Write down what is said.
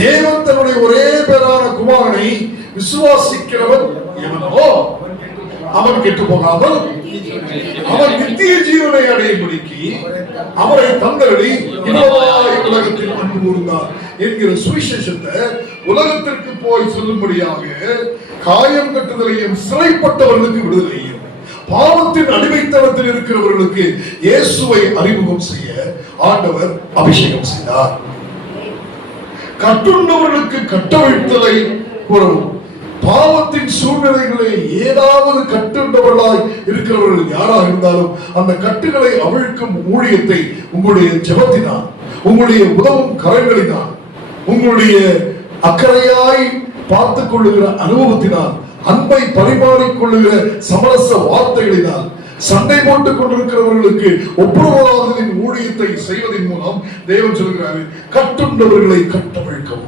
தேவன் தன்னுடைய ஒரே பேரான குமாரனை விசுவாசிக்கிறவன் எவனோ அவன் கெட்டு போகாமல் அவன் நித்திய ஜீவனை அடையும்படிக்கு அவரை தந்தரடி உலகத்தில் அன்பு கூர்ந்தார் என்கிற சுவிசேஷத்தை உலகத்திற்கு போய் சொல்லும்படியாக காயம் கட்டுதலையும் சிறைப்பட்டவர்களுக்கு விடுதலையும் பாவத்தின் அடிமைத்தனத்தில் இருக்கிறவர்களுக்கு இயேசுவை அறிமுகம் செய்ய ஆண்டவர் அபிஷேகம் செய்தார். கட்டுண்டவர்களுக்கு கட்டவிழ்த்தலை கூறவும், பாவத்தின் சூழ்நிலைகளை ஏதாவது கட்டுண்டவர்களாய் இருக்கிறவர்கள் யாராக இருந்தாலும் அந்த கட்டுகளை அவிழ்க்கும் ஊழியத்தை உங்களுடைய ஜெபத்தினால், உங்களுடைய உதவும் கரங்களினால், உங்களுடைய அக்கறையாய் பார்த்துக் கொள்ளுகிற அனுபவத்தினால், அன்பை பரிமாறிக் கொள்ளுகிற சமரச வார்த்தைகளினால், சண்டை போட்டுக் கொண்டிருக்கிறவர்களுக்கு ஒப்புரவாதலின் ஊழியத்தை செய்வதன் மூலம் தேவன் சொல்கிறாரு, கட்டுண்டவர்களை கட்டவிழ்க்கவும்.